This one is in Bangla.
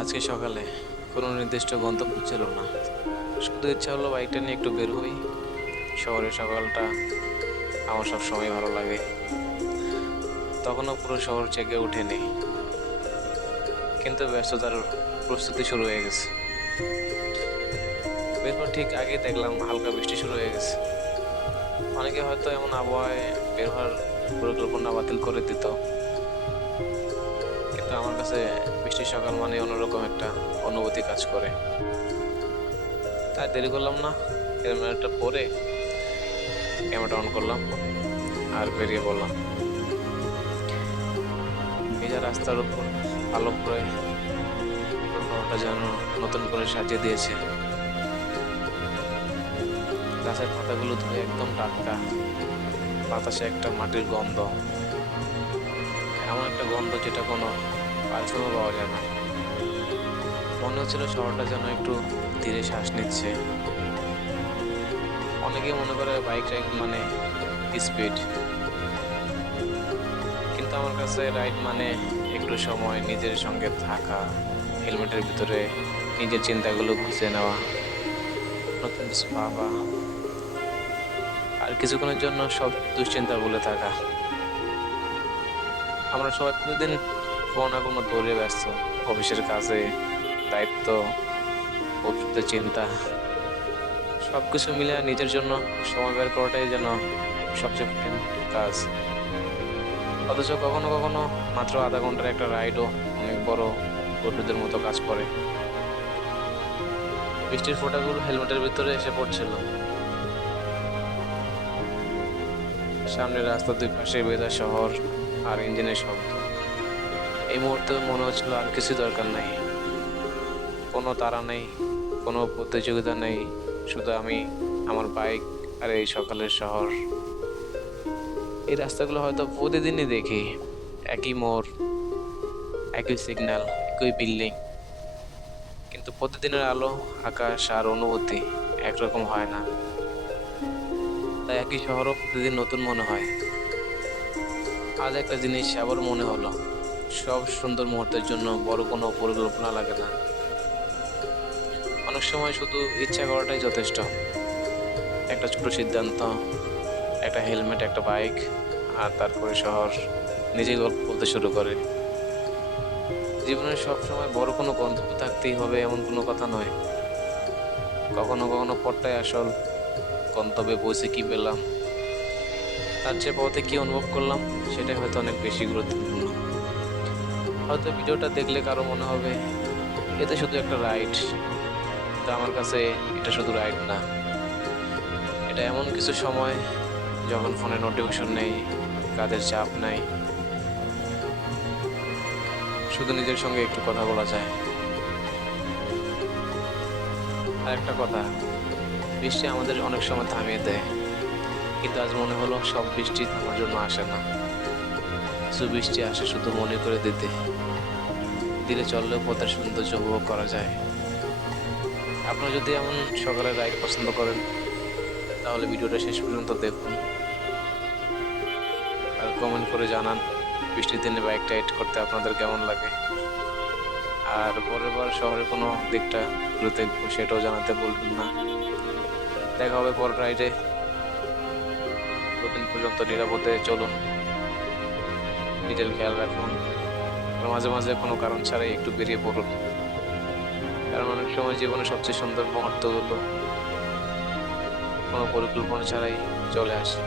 আজকে সকালে কোনো নির্দিষ্ট গন্তব্য ছিল না, শুধু ইচ্ছা হলো বাইকটা নিয়ে একটু বের হই। শহরের সকালটা আমার সব সময় ভালো লাগে। তখনও পুরো শহর জেগে ওঠেনি, কিন্তু ব্যস্ততার প্রস্তুতি শুরু হয়ে গেছে। বের হওয়ার ঠিক আগেই দেখলাম হালকা বৃষ্টি শুরু হয়ে গেছে। অনেকে হয়তো এমন আবহাওয়ায় বের হওয়ার পরিকল্পনা বাতিল করে দিত, কিন্তু আমার কাছে বৃষ্টির সকাল মানে অন্যরকম একটা অনুভূতি কাজ করে। তাই দেরি করলাম না, হেলমেটটা পরে ক্যামেরাটা অন করলাম আর বেরিয়ে পড়লাম। ভেজা রাস্তার উপর আলো পড়ে শহরটা যেন নতুন করে সাজিয়ে দিয়েছে। গাছের পাতাগুলো ধুয়ে একদম টাটকা, বাতাসে একটা মাটির গন্ধ, এমন একটা গন্ধ যেটা কোনো পারফিউমও পাওয়া যায় না। মনে হচ্ছিল শহরটা যেন একটু ধীরে শ্বাস নিচ্ছে। অনেকে মনে করে বাইক রাইড মানে স্পিড, কিন্তু আমার কাছে রাইড মানে একটু সময় নিজের সঙ্গে থাকা, হেলমেটের ভিতরে নিজের চিন্তাগুলো গুছিয়ে নেওয়া, নতুন কিছু ভাবা, আর কিছুক্ষণের জন্য সব দুশ্চিন্তা ভুলে থাকা। আমরা সবাই প্রতিদিন কোনো না কোনো দৌড়ে ব্যস্ত, অফিসের কাজে, দায়িত্ব, ভবিষ্যতের চিন্তা, সবকিছু মিলে নিজের জন্য সময় বের করাটাই যেন সবচেয়ে কঠিন কাজ। অথচ কখনো কখনো মাত্র আধা ঘন্টার একটা রাইডও অনেক বড় ওষুধের মতো কাজ করে। বৃষ্টির ফোঁটাগুলো হেলমেটের ভিতরে এসে পড়ছিল। সামনের রাস্তার দুই পাশে ভেজা শহর আর ইঞ্জিনের শব্দ। এই মুহূর্তে মনে হচ্ছিল আর কিছু দরকার নাই, কোনো তাড়া নেই, কোনো প্রতিযোগিতা নেই, শুধু আমি, আমার বাইক আর এই সকালের শহর। এই রাস্তাগুলো হয়তো প্রতিদিনই দেখি, একই মোড়, একই সিগন্যাল, একই বিল্ডিং, কিন্তু প্রতিদিনের আলো, আকাশ আর অনুভূতি একরকম হয় না। তাই একই শহরও প্রতিদিন নতুন মনে হয়। আজ একটা জিনিস আবার মনে হলো, সব সুন্দর মুহূর্তের জন্য বড় কোনো পরিকল্পনা লাগে না। অনেক সময় শুধু ইচ্ছা করাটাই যথেষ্ট। একটা ছোট সিদ্ধান্ত, একটা হেলমেট, একটা বাইক, আর তারপরে শহর নিজেই গল্প বলতে শুরু করে। জীবনের সব সময় বড় কোনো গন্তব্য থাকতেই হবে এমন কোনো কথা নয়। কখনো কখনো পথটাই আসল, গন্তব্যে পৌঁছে কি পেলাম তার চেয়ে পথে কি অনুভব করলাম সেটাই হয়তো অনেক বেশি গুরুত্বপূর্ণ। হয়তো ভিডিওটা দেখলে কারো মনে হবে এটা শুধু একটা রাইড, কিন্তু আমার কাছে এটা শুধু রাইড না, এটা এমন কিছু সময় যখন ফোনে নোটিফিকেশন নেই, কাজের চাপ নাই, শুধু নিজের সঙ্গে একটু কথা বলা যায়। আর একটা কথা, বৃষ্টি আমাদের অনেক সময় থামিয়ে দেয়, কিন্তু আজ মনে হলো সব বৃষ্টি আমার জন্য আসে না। কিছু বৃষ্টি আসে শুধু মনে করে দিতে, ধীরে চললেও পথের সৌন্দর্য উপভোগ করা যায়। আপনারা যদি এমন সকালের রাইড পছন্দ করেন তাহলে ভিডিওটা শেষ পর্যন্ত দেখুন আর কমেন্ট করে জানান বৃষ্টির দিনে বাইক রাইড করতে আপনাদের কেমন লাগে। আর পরের বার শহরের কোনো দিকটা ঘুরে দেখবো সেটাও জানাতে বলবেন না। দেখা হবে পরের রাইডে। ততদিন পর্যন্ত নিরাপদে চলুন, নিজের খেয়াল রাখুন, আর মাঝে মাঝে কোনো কারণ ছাড়াই একটু বেরিয়ে পড়ুন, কারণ অনেক সময় জীবনে সবচেয়ে সুন্দর মুহূর্তগুলো কোনো পরিকল্পনা ছাড়াই চলে আসে।